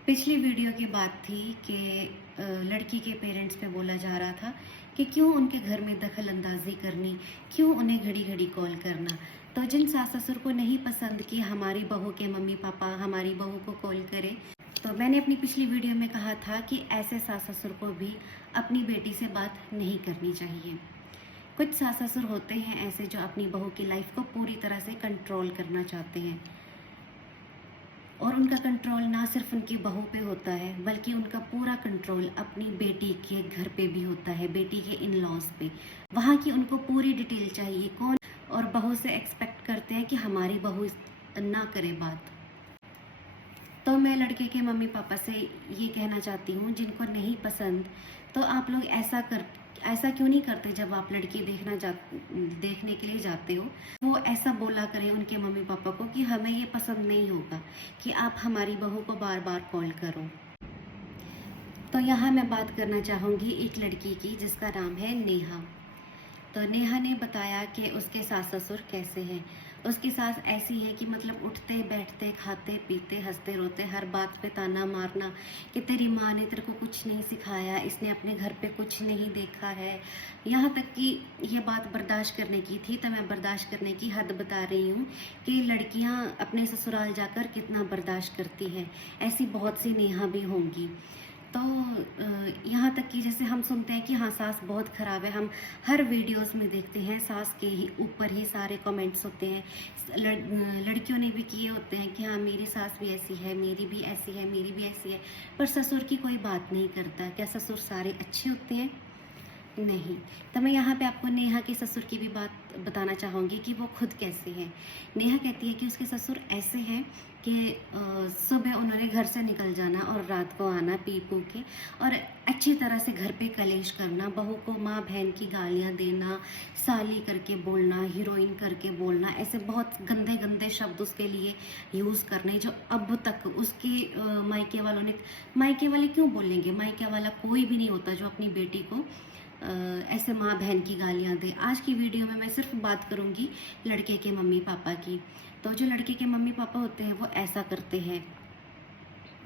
पिछली वीडियो की बात थी कि लड़की के पेरेंट्स पे बोला जा रहा था कि क्यों उनके घर में दखल अंदाजी करनी, क्यों उन्हें घड़ी घड़ी कॉल करना। तो जिन सास ससुर को नहीं पसंद कि हमारी बहू के मम्मी पापा हमारी बहू को कॉल करें, तो मैंने अपनी पिछली वीडियो में कहा था कि ऐसे सास ससुर को भी अपनी बेटी से बात नहीं करनी चाहिए। कुछ सास ससुर होते हैं ऐसे जो अपनी बहू की लाइफ को पूरी तरह से कंट्रोल करना चाहते हैं, और उनका कंट्रोल ना सिर्फ उनकी बहू पे होता है बल्कि उनका पूरा कंट्रोल अपनी बेटी के घर पे भी होता है, बेटी के इन लॉज पे। वहाँ की उनको पूरी डिटेल चाहिए, कौन और बहू से एक्सपेक्ट करते हैं कि हमारी बहू ना करे बात। तो मैं लड़के के मम्मी पापा से ये कहना चाहती हूँ, जिनको नहीं पसंद तो आप लोग ऐसा क्यों नहीं करते। जब आप लड़की देखने के लिए जाते हो, वो ऐसा बोला करें उनके मम्मी पापा को कि हमें ये पसंद नहीं होगा कि आप हमारी बहू को बार बार कॉल करो। तो यहाँ मैं बात करना चाहूँगी एक लड़की की जिसका नाम है नेहा। तो नेहा ने बताया कि उसके सास ससुर कैसे हैं। उसकी सास ऐसी है कि मतलब उठते बैठते खाते पीते हंसते रोते हर बात पे ताना मारना कि तेरी माँ ने तेरे को कुछ नहीं सिखाया, इसने अपने घर पे कुछ नहीं देखा है। यहाँ तक कि ये बात बर्दाश्त करने की थी, तो मैं बर्दाश्त करने की हद बता रही हूँ कि लड़कियाँ अपने ससुराल जाकर कितना बर्दाश्त करती हैं। ऐसी बहुत सी नेहा भी होंगी। तो यहाँ तक कि जैसे हम सुनते हैं कि हाँ सास बहुत ख़राब है, हम हर वीडियोस में देखते हैं सास के ही ऊपर ही सारे कमेंट्स होते हैं। लड़कियों ने भी किए होते हैं कि हाँ मेरी सास भी ऐसी है, मेरी भी ऐसी है, मेरी भी ऐसी है। पर ससुर की कोई बात नहीं करता। क्या ससुर सारे अच्छे होते हैं? नहीं। तो मैं यहाँ पे आपको नेहा के ससुर की भी बात बताना चाहूँगी कि वो खुद कैसे हैं। नेहा कहती है कि उसके ससुर ऐसे हैं कि सुबह उन्होंने घर से निकल जाना और रात को आना पी पू के, और अच्छी तरह से घर पे कलेश करना, बहू को माँ बहन की गालियाँ देना, साली करके बोलना, हीरोइन करके बोलना, ऐसे बहुत गंदे गंदे शब्द उसके लिए यूज़ करने, जो अब तक उसके मायके वालों ने। मायके वाले क्यों बोलेंगे, मायके वाला कोई भी नहीं होता जो अपनी बेटी को ऐसे माँ बहन की गालियाँ दे। आज की वीडियो में मैं सिर्फ बात करूँगी लड़के के मम्मी पापा की। तो जो लड़के के मम्मी पापा होते हैं वो ऐसा करते हैं,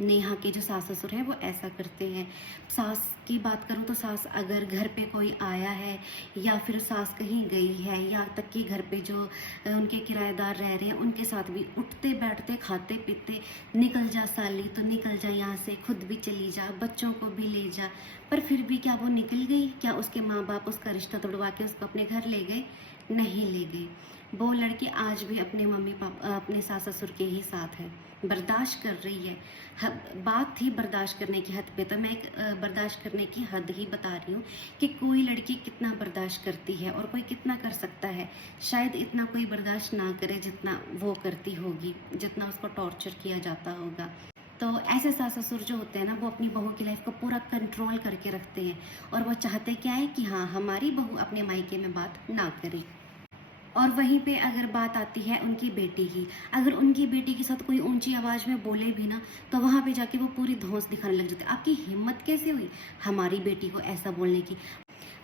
नेहा के जो सास ससुर हैं वो ऐसा करते हैं। सास की बात करूँ तो सास अगर घर पे कोई आया है या फिर सास कहीं गई है, या तक कि घर पे जो उनके किराएदार रह रहे हैं उनके साथ भी उठते बैठते खाते पीते, निकल जा साली तो निकल जा यहाँ से, खुद भी चली जा, बच्चों को भी ले जा। पर फिर भी क्या वो निकल गई? क्या उसके माँ बाप उसका रिश्ता तोड़वा के उसको अपने घर ले गए? नहीं ले गए। वो लड़की आज भी अपने मम्मी पापा अपने सास ससुर के ही साथ है, बर्दाश्त कर रही है। बात थी बर्दाश्त करने की हद पे, तो मैं एक बर्दाश्त करने की हद ही बता रही हूँ कि कोई लड़की कितना बर्दाश्त करती है और कोई कितना कर सकता है। शायद इतना कोई बर्दाश्त ना करे जितना वो करती होगी, जितना उसको टॉर्चर किया जाता होगा। तो ऐसे सास ससुर जो होते हैं ना, वो अपनी बहू की लाइफ को पूरा कंट्रोल करके रखते हैं, और वो चाहते क्या है कि हाँ हमारी बहू अपने मायके में बात ना करे। और वहीं पे अगर बात आती है उनकी बेटी की, अगर उनकी बेटी के साथ कोई ऊंची आवाज़ में बोले भी ना, तो वहाँ पे जाके वो पूरी धौंस दिखाने लग जाते हैं। आपकी हिम्मत कैसे हुई हमारी बेटी को ऐसा बोलने की?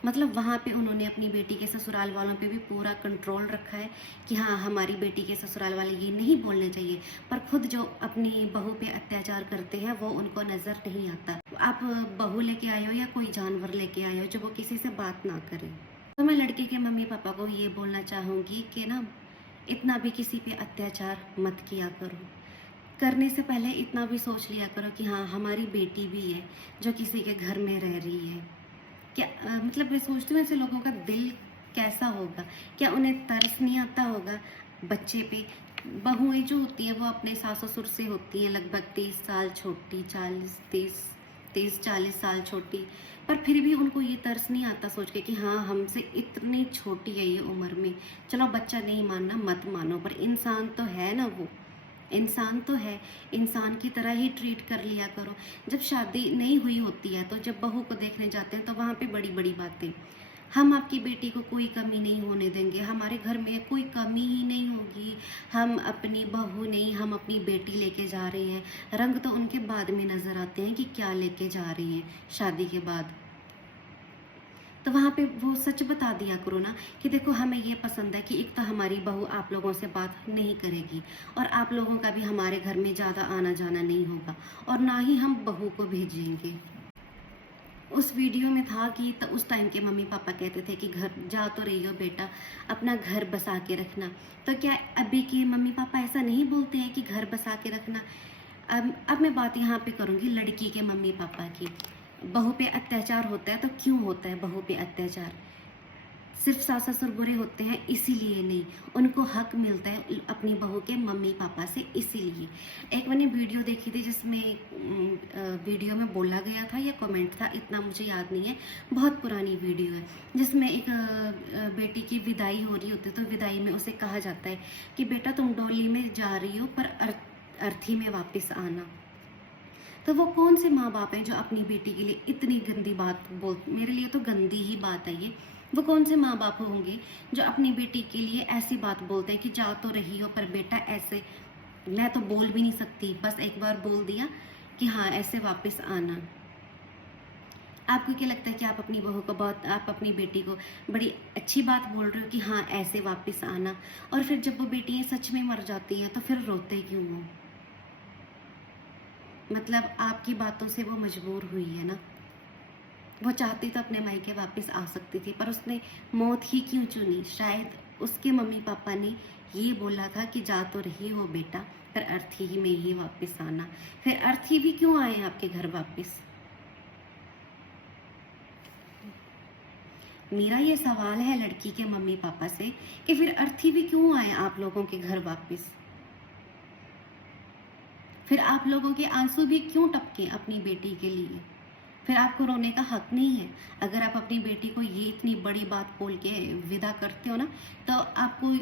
मतलब वहाँ पे उन्होंने अपनी बेटी के ससुराल वालों पे भी पूरा कंट्रोल रखा है कि हाँ हमारी बेटी के ससुराल वाले ये नहीं बोलने चाहिए, पर खुद जो अपनी बहू पे अत्याचार करते हैं वो उनको नज़र नहीं आता। आप बहू लेके आए हो या कोई जानवर लेके आए हो जो वो किसी से बात ना करे। तो मैं लड़के के मम्मी पापा को ये बोलना चाहूँगी कि ना, इतना भी किसी पे अत्याचार मत किया करो। करने से पहले इतना भी सोच लिया करो कि हाँ हमारी बेटी भी है जो किसी के घर में रह रही है। क्या मतलब मैं सोचती हूँ ऐसे लोगों का दिल कैसा होगा? क्या उन्हें तरस नहीं आता होगा बच्चे पे? बहुएं जो होती है वो अपने सास ससुर से होती हैं लगभग 30 साल छोटी, 40 साल छोटी, पर फिर भी उनको ये तरस नहीं आता सोच के कि हाँ हमसे इतनी छोटी है ये उम्र में। चलो बच्चा नहीं मानना मत मानो, पर इंसान तो है ना, वो इंसान तो है, इंसान की तरह ही ट्रीट कर लिया करो। जब शादी नहीं हुई होती है तो जब बहू को देखने जाते हैं तो वहाँ पे बड़ी बड़ी बातें, हम आपकी बेटी को कोई कमी नहीं होने देंगे, हमारे घर में कोई कमी ही नहीं होगी, हम अपनी बहू नहीं हम अपनी बेटी लेके जा रहे हैं। रंग तो उनके बाद में नज़र आते हैं कि क्या लेके जा रहे हैं शादी के बाद। तो वहाँ पे वो सच बता दिया करो ना कि देखो हमें ये पसंद है कि एक तो हमारी बहू आप लोगों से बात नहीं करेगी और आप लोगों का भी हमारे घर में ज़्यादा आना जाना नहीं होगा और ना ही हम बहू को भेजेंगे। उस वीडियो में था कि तो उस टाइम के मम्मी पापा कहते थे कि घर जा तो रही हो बेटा, अपना घर बसा के रखना। तो क्या अभी के मम्मी पापा ऐसा नहीं बोलते हैं कि घर बसा के रखना? अब मैं बात यहाँ पे करूँगी लड़की के मम्मी पापा की। बहू पे अत्याचार होता है तो क्यों होता है बहू पे अत्याचार? सिर्फ सास ससुर बुरे होते हैं इसीलिए नहीं, उनको हक मिलता है अपनी बहू के मम्मी पापा से इसीलिए। एक मैंने वीडियो देखी थी जिसमें वीडियो में बोला गया था या कमेंट था, इतना मुझे याद नहीं है, बहुत पुरानी वीडियो है, जिसमें एक बेटी की विदाई हो रही होती है तो विदाई में उसे कहा जाता है कि बेटा तुम डोली में जा रही हो पर अर्थी में वापस आना। तो वो कौन से माँ बाप हैं जो अपनी बेटी के लिए इतनी गंदी बात मेरे लिए तो गंदी ही बात है ये। वो कौन से माँ बाप होंगे जो अपनी बेटी के लिए ऐसी बात बोलते हैं कि जा तो रही हो पर बेटा ऐसे, मैं तो बोल भी नहीं सकती, बस एक बार बोल दिया कि हाँ ऐसे वापस आना। आपको क्या लगता है कि आप अपनी बहू को आप अपनी बेटी को बड़ी अच्छी बात बोल रहे हो कि हाँ ऐसे वापस आना, और फिर जब वो बेटियाँ सच में मर जाती हैं तो फिर रोते क्यों हो? मतलब आपकी बातों से वो मजबूर हुई है ना। वो चाहती तो अपने मायके वापस आ सकती थी पर उसने मौत ही क्यों चुनी? शायद उसके मम्मी पापा ने ये बोला था कि जा तो रही हो बेटा पर अर्थी ही में ही वापस आना। फिर अर्थी भी क्यों आए आपके घर वापस? मेरा ये सवाल है लड़की के मम्मी पापा से कि फिर अर्थी भी क्यों आए आप लोगों के घर वापस? फिर आप लोगों के आंसू भी क्यों टपके अपनी बेटी के लिए? फिर आपको रोने का हक नहीं है? अगर आप अपनी बेटी को ये इतनी बड़ी बात बोल के विदा करते हो ना, तो आपको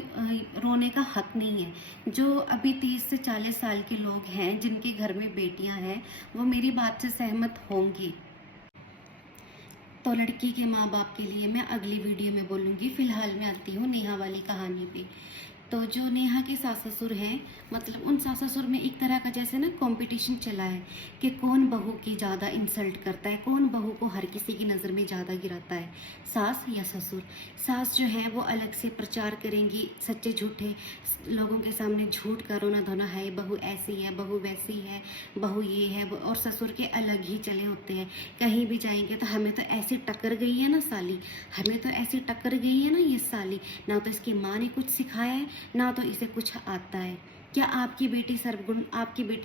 रोने का हक नहीं है। जो अभी 30 से 40 साल के लोग हैं जिनके घर में बेटियां हैं, वो मेरी बात से सहमत होंगे। तो लड़की के माँ बाप के लिए मैं अगली वीडियो में बोलूँगी। फिलहाल मैं आती हूँ नेहा वाली कहानी पे। तो जो नेहा के सास ससुर हैं, मतलब उन सास ससुर में एक तरह का जैसे ना कंपटीशन चला है कि कौन बहू की ज़्यादा इंसल्ट करता है, कौन बहू को हर किसी की नज़र में ज़्यादा गिराता है, सास या ससुर। सास जो है वो अलग से प्रचार करेंगी, सच्चे झूठे लोगों के सामने झूठ का रोना धोना है, बहू ऐसी है, बहू वैसी है, बहू ये है, और ससुर के अलग ही चले होते हैं। कहीं भी जाएंगे तो हमें तो ऐसी टक्कर गई है ना साली, हमें तो ऐसी टक्कर गई है ना ये साली, ना तो इसकी माँ ने कुछ सिखाया है ना तो इसे कुछ आता है। क्या आपकी बेटी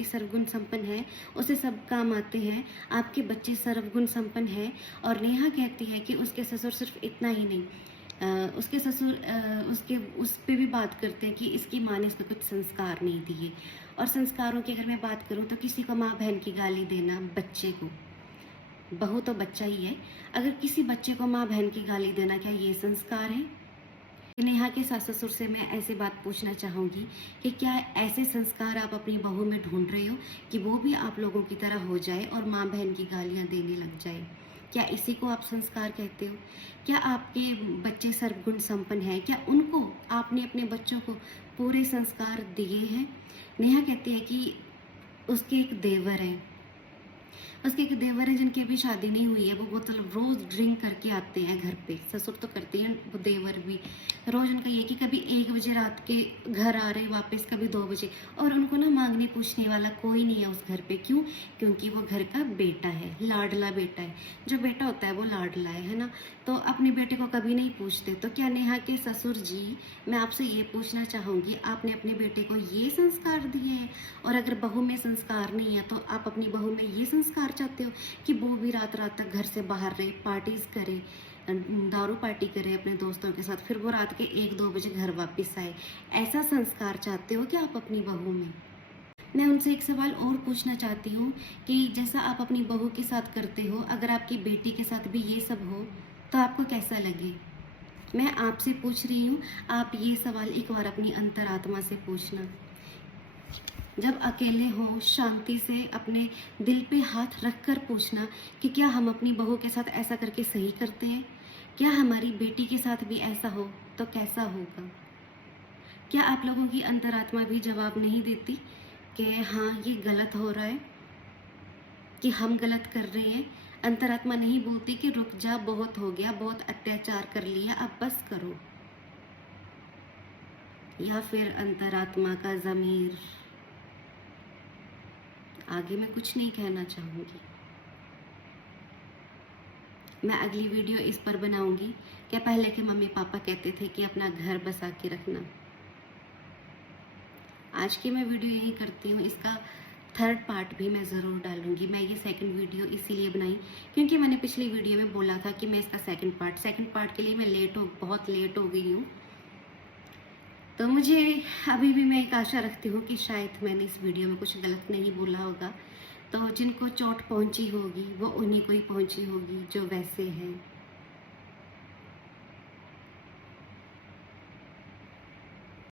सर्वगुण संपन्न है, उसे सब काम आते हैं, आपके बच्चे सर्वगुण संपन्न है? और नेहा कहती है कि उसके ससुर सिर्फ इतना ही नहीं, उसके ससुर उसके उस पे भी बात करते हैं कि इसकी माँ ने उसको कुछ संस्कार नहीं दिए। और संस्कारों की अगर मैं बात करूँ तो किसी को माँ बहन की गाली देना, बच्चे को, बहू तो बच्चा ही है, अगर किसी बच्चे को माँ बहन की गाली देना, क्या ये संस्कार है? नेहा के सास ससुर से मैं ऐसी बात पूछना चाहूँगी कि क्या ऐसे संस्कार आप अपनी बहू में ढूंढ रहे हो कि वो भी आप लोगों की तरह हो जाए और माँ बहन की गालियाँ देने लग जाए? क्या इसी को आप संस्कार कहते हो? क्या आपके बच्चे सर्वगुण संपन्न हैं? क्या उनको आपने अपने बच्चों को पूरे संस्कार दिए हैं? नेहा कहती है कि उसके एक देवर हैं, उसके एक देवर है जिनकी अभी शादी नहीं हुई है, वो बोतल रोज ड्रिंक करके आते हैं घर पे। ससुर तो करते हैं, वो देवर भी रोज उनका ये कि कभी 1 बजे रात के घर आ रहे वापस, कभी 2 बजे, और उनको ना मांगने पूछने वाला कोई नहीं है उस घर पे। क्यों? क्योंकि वो घर का बेटा है, लाडला बेटा है। जो बेटा होता है वो लाडला है ना, तो अपने बेटे को कभी नहीं पूछते। तो क्या नेहा के ससुर जी, मैं आपसे ये पूछना चाहूँगी, आपने अपने बेटे को ये संस्कार दिए हैं? और अगर बहू में संस्कार नहीं है तो आप अपनी बहू में ये संस्कार चाहते हो कि वो भी रात रात तक घर से बाहर रहे, पार्टीज करे, दारू पार्टी करे अपने दोस्तों के साथ, फिर वो रात के 1-2 बजे घर वापस आए? ऐसा संस्कार चाहते हो क्या आप अपनी बहू में? मैं उनसे एक सवाल और पूछना चाहती हूँ कि जैसा आप अपनी बहू के साथ करते हो, अगर आपकी बेटी के साथ भी ये सब हो तो आपको कैसा लगे? मैं आपसे पूछ रही हूँ, आप ये सवाल एक बार अपनी अंतरात्मा से पूछना। जब अकेले हो, शांति से अपने दिल पे हाथ रख कर पूछना कि क्या हम अपनी बहू के साथ ऐसा करके सही करते हैं? क्या हमारी बेटी के साथ भी ऐसा हो तो कैसा होगा? क्या आप लोगों की अंतरात्मा भी जवाब नहीं देती कि हाँ ये गलत हो रहा है, कि हम गलत कर रहे हैं? अंतरात्मा नहीं बोलती कि रुक जा, बहुत हो गया, बहुत अत्याचार कर लिया, अब बस करो। या फिर अंतरात्मा का ज़मीर, आगे मैं कुछ नहीं कहना चाहूँगी। मैं अगली वीडियो इस पर बनाऊंगी कि पहले के मम्मी पापा कहते थे कि अपना घर बसा के रखना। आज की मैं वीडियो यही करती हूँ, इसका थर्ड पार्ट भी मैं ज़रूर डालूंगी। मैं ये सेकंड वीडियो इसीलिए बनाई क्योंकि मैंने पिछली वीडियो में बोला था कि मैं इसका सेकंड पार्ट के लिए मैं बहुत लेट हो गई हूँ। तो मुझे अभी भी मैं एक आशा रखती हूँ कि शायद मैंने इस वीडियो में कुछ गलत नहीं बोला होगा। तो जिनको चोट पहुँची होगी वो उन्हीं को ही पहुँची होगी जो वैसे हैं।